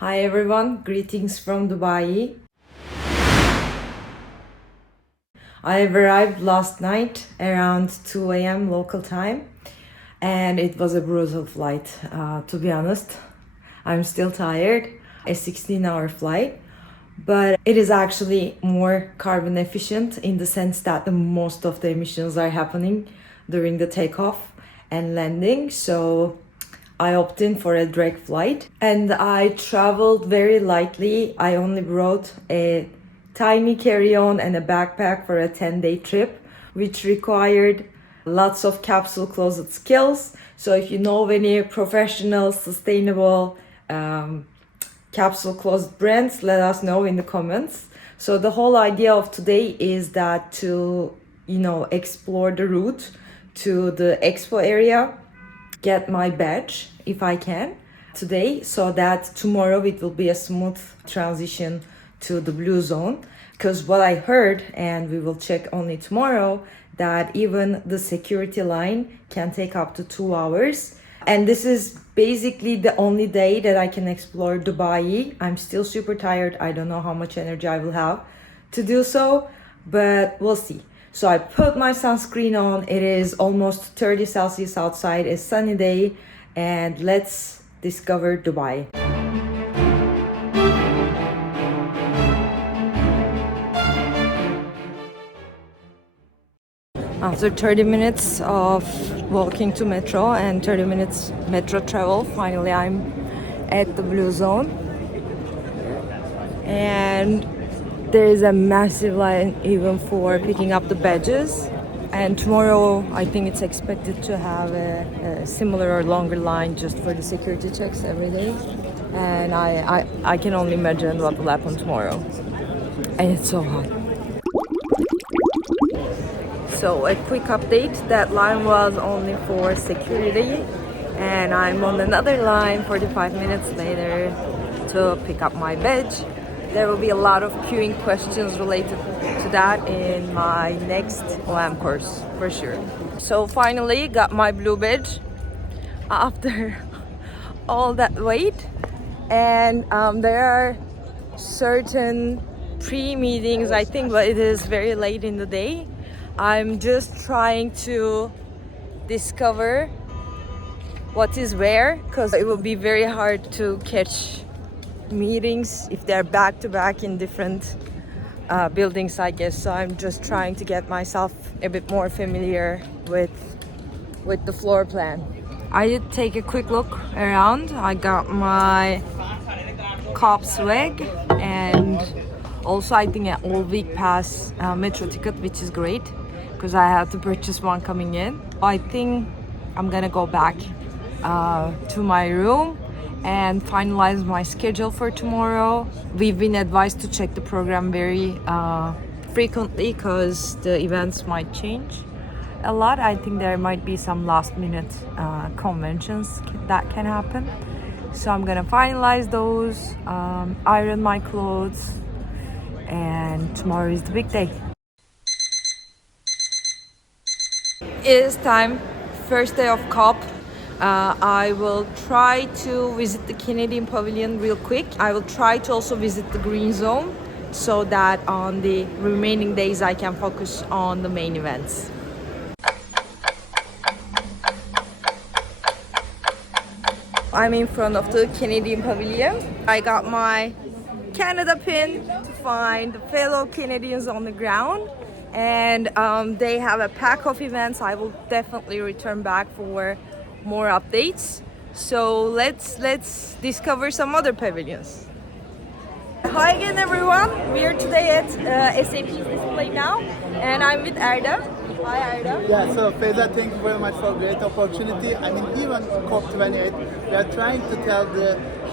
Hi everyone, greetings from Dubai. I arrived last night around 2 a.m. local time and it was a brutal flight, to be honest. I'm still tired, a 16-hour flight, but it is actually more carbon efficient in the sense that the most of the emissions are happening during the takeoff and landing. So I opted in for a direct flight and I traveled very lightly. I only brought a tiny carry-on and a backpack for a 10-day trip, which required lots of capsule closet skills. So if you know any professional, sustainable capsule closet brands, let us know in the comments. So the whole idea of today is that to, explore the route to the expo area, get my badge if I can today, so that tomorrow it will be a smooth transition to the blue zone. Because what I heard, and we will check only tomorrow, that even the security line can take up to 2 hours. And this is basically the only day that I can explore Dubai. I'm still super tired. I don't know how much energy I will have to do so, but we'll see. So I put my sunscreen on. It is almost 30 Celsius outside, a sunny day, and let's discover Dubai. After 30 minutes of walking to metro and 30 minutes metro travel, finally I'm at the blue zone. And there is a massive line even for picking up the badges. And tomorrow I think it's expected to have a similar or longer line just for the security checks every day. And I can only imagine what will happen tomorrow. And it's so hot. So a quick update, that line was only for security and I'm on another line 45 minutes later to pick up my badge. There will be a lot of queuing questions related to that in my next OM course for sure. So finally got my blue badge after all that wait, and there are certain pre-meetings I think, but it is very late in the day. I'm just trying to discover what is where, because it will be very hard to catch meetings if they're back to back in different buildings, I guess. So I'm just trying to get myself a bit more familiar with the floor plan. I did take a quick look around. I got my cop swag and also I think an all week pass metro ticket, which is great because I had to purchase one coming in. I think I'm gonna go back to my room and finalize my schedule for tomorrow. We've been advised to check the program very frequently because the events might change a lot. I think there might be some last minute conventions that can happen. So I'm gonna finalize those, iron my clothes, and tomorrow is the big day. It is time, first day of COP. I will try to visit the Canadian Pavilion real quick. I will try to also visit the Green Zone so that on the remaining days I can focus on the main events. I'm in front of the Canadian Pavilion. I got my Canada pin to find the fellow Canadians on the ground. And they have a pack of events. I will definitely return back for more updates. So let's discover some other pavilions. Hi again everyone. We are today at SAP's display now and I'm with Erda. Hi Erda. Yeah, so Feyza, thank you very much for a great opportunity. I mean, even COP28, we are trying to tell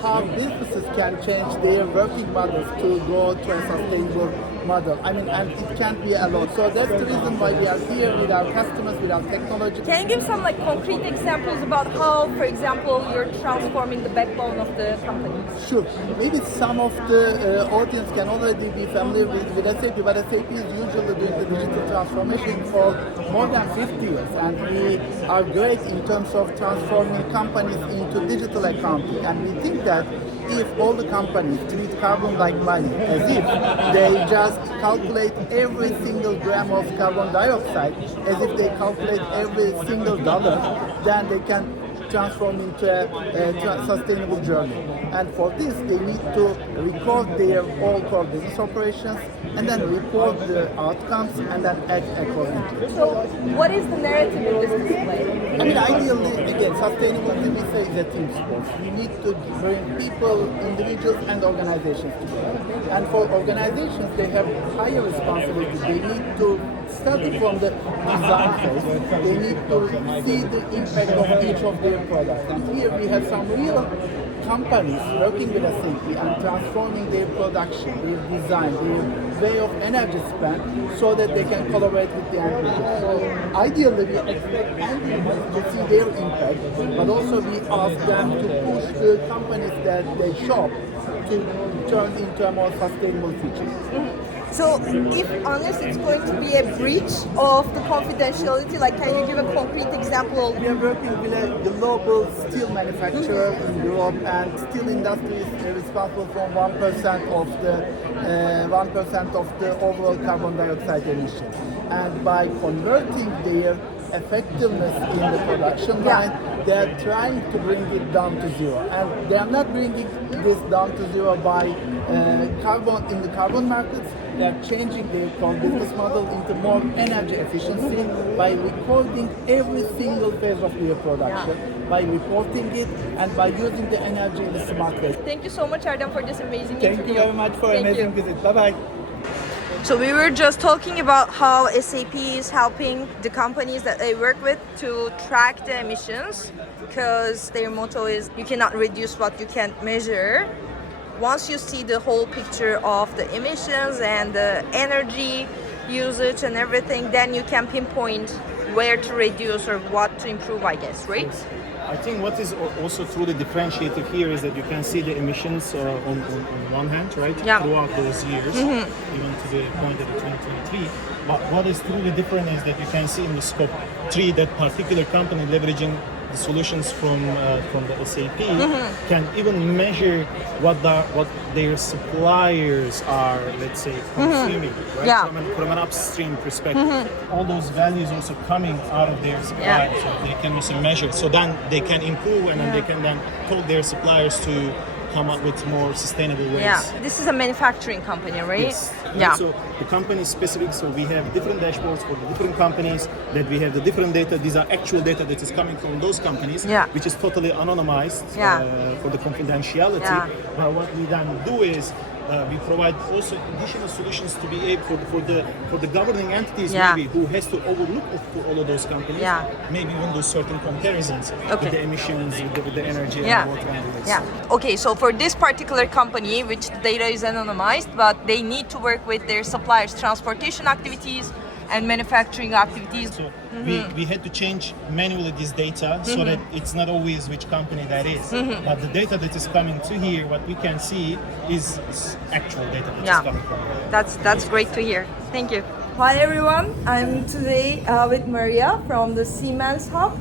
how businesses can change their working models to go to a sustainable model. I mean, and it can't be a lot. So that's the reason why we are here with our customers, with our technology. Can you give some concrete examples about how, for example, you're transforming the backbone of the company? Sure. Maybe some of the audience can already be familiar with SAP, but SAP is usually doing the digital transformation for more than 50 years, and we are great in terms of transforming companies into digital accounting. And we think that if all the companies treat carbon like money, as if they just calculate every single gram of carbon dioxide, as if they calculate every single dollar, then they can transform into a sustainable journey. And for this, they need to record their all core business operations and then report the outcomes and then act accordingly. So, what is the narrative in this display? I mean, ideally, again, sustainability we say is a team sport. You need to bring people, individuals, and organizations together. And for organizations, they have higher responsibility. They need to study from the design phase. They need to see the impact of each of their products. And here we have some real companies working with SAP and transforming their production, their design, their way of energy spend so that they can collaborate with the end users. So ideally we expect end users to see their impact, but also we ask them to push the companies that they shop to turn into a more sustainable future. So, if honest, it's going to be a breach of the confidentiality. Like, can you give a concrete example? We are working with a global steel manufacturer in Europe, and steel industry is responsible for 1% of the overall carbon dioxide emission. And by converting their effectiveness in the production line, they are trying to bring it down to zero. And they are not bringing this down to zero by carbon markets. They are changing their core business model into more energy efficiency by recording every single phase of their production, by reporting it, and by using the energy in a smart way. Thank you so much, Erdem, for this amazing interview. Thank you very much for an amazing visit. Bye-bye. So we were just talking about how SAP is helping the companies that they work with to track the emissions, because their motto is you cannot reduce what you can't measure. Once you see the whole picture of the emissions and the energy usage and everything, then you can pinpoint where to reduce or what to improve, I guess, right? Yes. I think what is also truly differentiative here is that you can see the emissions on one hand, right, throughout those years, even to the point of 2023. But what is truly different is that you can see in the scope 3 that particular company leveraging the solutions from the SAP can even measure what their suppliers are, let's say, consuming, right? From an upstream perspective. All those values also coming out of their suppliers, so they can also measure. So then they can improve, and then they can then tell their suppliers to come up with more sustainable ways. Yeah, this is a manufacturing company, right? Yes. Yeah. So the company is specific, so we have different dashboards for the different companies, that we have the different data. These are actual data that is coming from those companies, which is totally anonymized for the confidentiality. But what we then do is we provide also additional solutions to be able for the governing entities maybe who has to overlook all of those companies. Maybe even do certain comparisons with the emissions, with the energy and water and waste. Okay, so for this particular company, which the data is anonymized, but they need to work with their suppliers' transportation activities and manufacturing activities. So we had to change manually this data so that it's not always which company that is. But the data that is coming to here, what we can see is actual data that is coming from there. That's great to hear. Thank you. Hi everyone, I'm today with Maria from the Siemens Hub,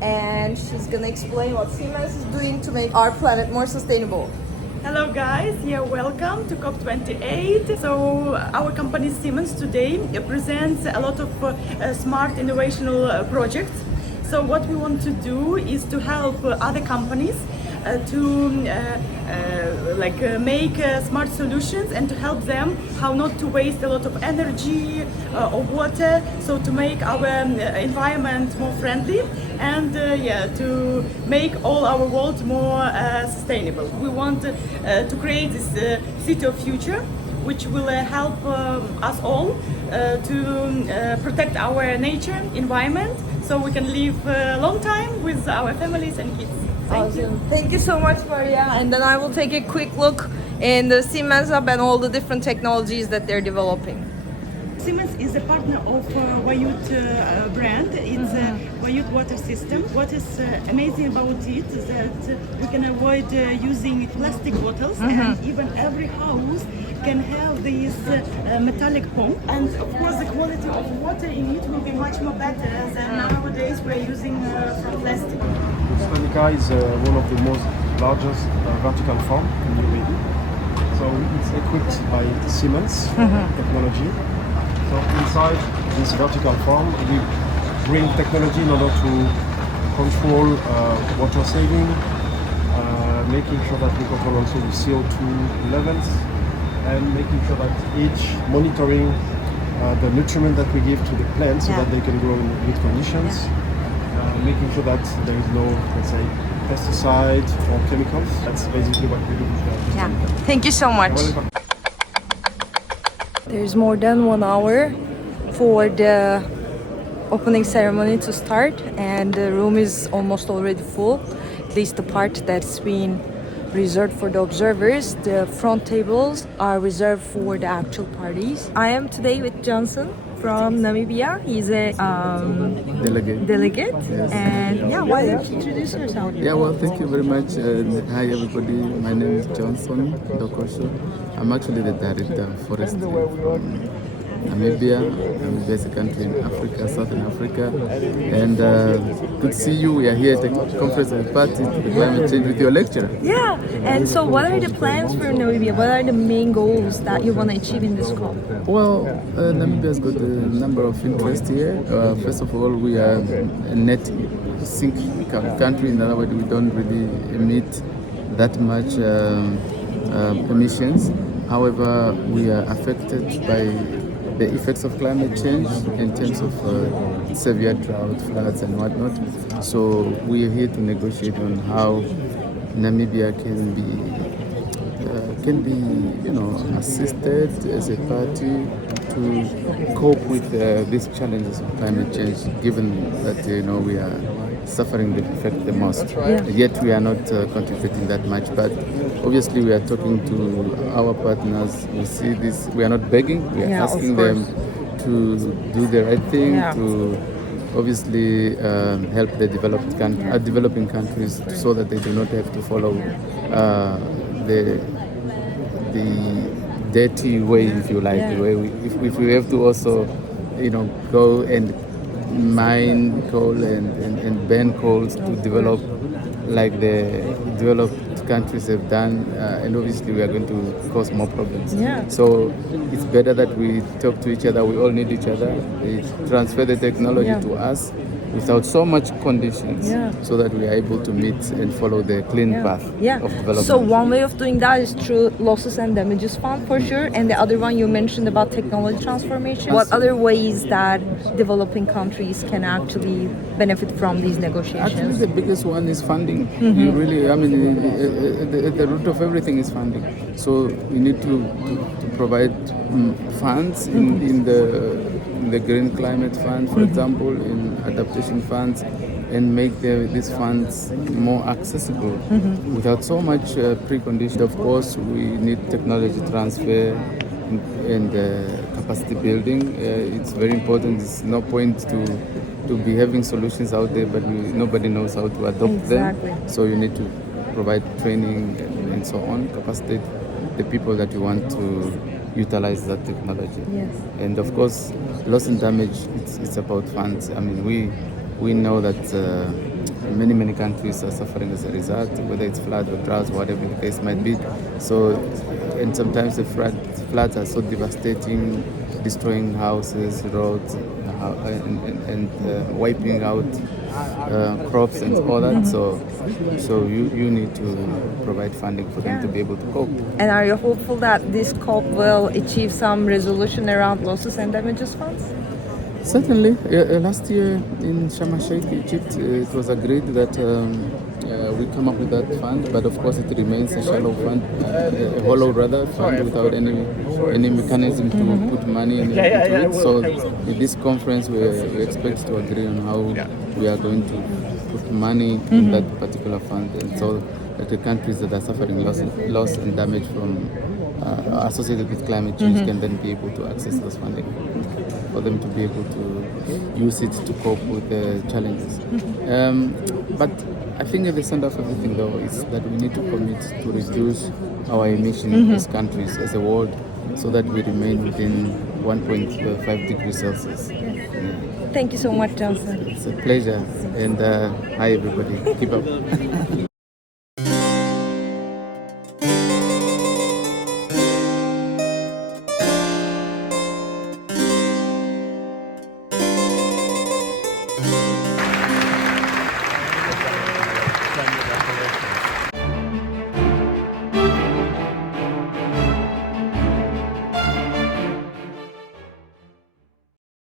and she's gonna explain what Siemens is doing to make our planet more sustainable. Hello guys, welcome to COP28. So our company Siemens today presents a lot of smart innovational projects. So what we want to do is to help other companies to make smart solutions and to help them how not to waste a lot of energy or water, so to make our environment more friendly and to make all our world more sustainable. We want to create this city of future which will help us all to protect our nature, environment, so we can live a long time with our families and kids. Thank you. Thank you so much, Maria. And then I will take a quick look in the Siemens Hub and all the different technologies that they're developing. Siemens is a partner of Vayut brand. It's a Vayut water system. What is amazing about it is that we can avoid using plastic bottles, and even every house can have this metallic pump. And of course, the quality of water in it will be much more better than nowadays we're using from plastic. Stanica is one of the most largest vertical farm in UAE. So it's equipped by Siemens technology. So inside this vertical farm, we bring technology in order to control water saving, making sure that we control also the CO2 levels, and making sure that each monitoring the nutriment that we give to the plants so that they can grow in good conditions, making sure that there is no, let's say, pesticide or chemicals. That's basically what we do with the Thank you so much. There's more than 1 hour for the opening ceremony to start, and the room is almost already full. At least the part that's been reserved for the observers. The front tables are reserved for the actual parties. I am today with Johnson from Namibia. He's a delegate. Yes. And why don't you introduce yourself? Yeah, well, thank you very much. Hi, everybody. My name is Johnson Dokosho. I'm actually the director of forestry from Namibia. Namibia is a country in Africa, Southern Africa. And good to see you. We are here at the conference of the party to the climate change with your lecturer. Yeah, and so what are the plans for Namibia? What are the main goals that you want to achieve in this COP? Well, Namibia has got a number of interests here. First of all, we are a net sink country. In other words, we don't really emit that much emissions. However, we are affected by the effects of climate change in terms of severe drought, floods and whatnot. So we are here to negotiate on how Namibia can be assisted as a party to cope with these challenges of climate change, given that we are suffering the effect the most. Yet we are not contributing that much, but obviously we are talking to our partners. We see this, we are not begging, we are asking them to do the right thing, to obviously help the developing countries so that they do not have to follow the dirty way, if you like, the way if we have to also go and mine coal and burn coals to develop like the developed countries have done, and obviously we are going to cause more problems. So it's better that we talk to each other. We all need each other. They transfer the technology to us without so much conditions, so that we are able to meet and follow the clean path of development. So one way of doing that is through losses and damages fund for sure, and the other one you mentioned about technology transformation. What other ways that developing countries can actually benefit from these negotiations? Actually, the biggest one is funding. You really, at the root of everything is funding. So you need to provide funds in the Green Climate Fund, for example, in adaptation funds, and make these funds more accessible without so much precondition. Of course, we need technology transfer and capacity building. It's very important. There's no point to be having solutions out there, but nobody knows how to adopt them. So you need to provide training and so on, capacitate the people that you want to utilize that technology. And of course, loss and damage, it's about funds. I mean, we know that many countries are suffering as a result, whether it's flood or drought, whatever the case might be. So, and sometimes the floods are so devastating, destroying houses, roads, and wiping out crops and all that. So you need to provide funding for them to be able to cope. And are you hopeful that this COP will achieve some resolution around losses and damages funds? Certainly. Last year in Sharm el-Sheikh, Egypt, it was agreed that we come up with that fund, but of course it remains a shallow fund, a hollow fund without any mechanism to put money into it. So in this conference we expect to agree on how we are going to put money in that particular fund, and so that the countries that are suffering loss and damage from associated with climate change can then be able to access those funding, for them to be able to use it to cope with the challenges. But I think at the center of everything, though, is that we need to commit to reduce our emissions as countries, as a world, so that we remain within 1.5 degrees Celsius. Thank you so much, Johnson. It's a pleasure, and hi everybody. Keep up. Bye.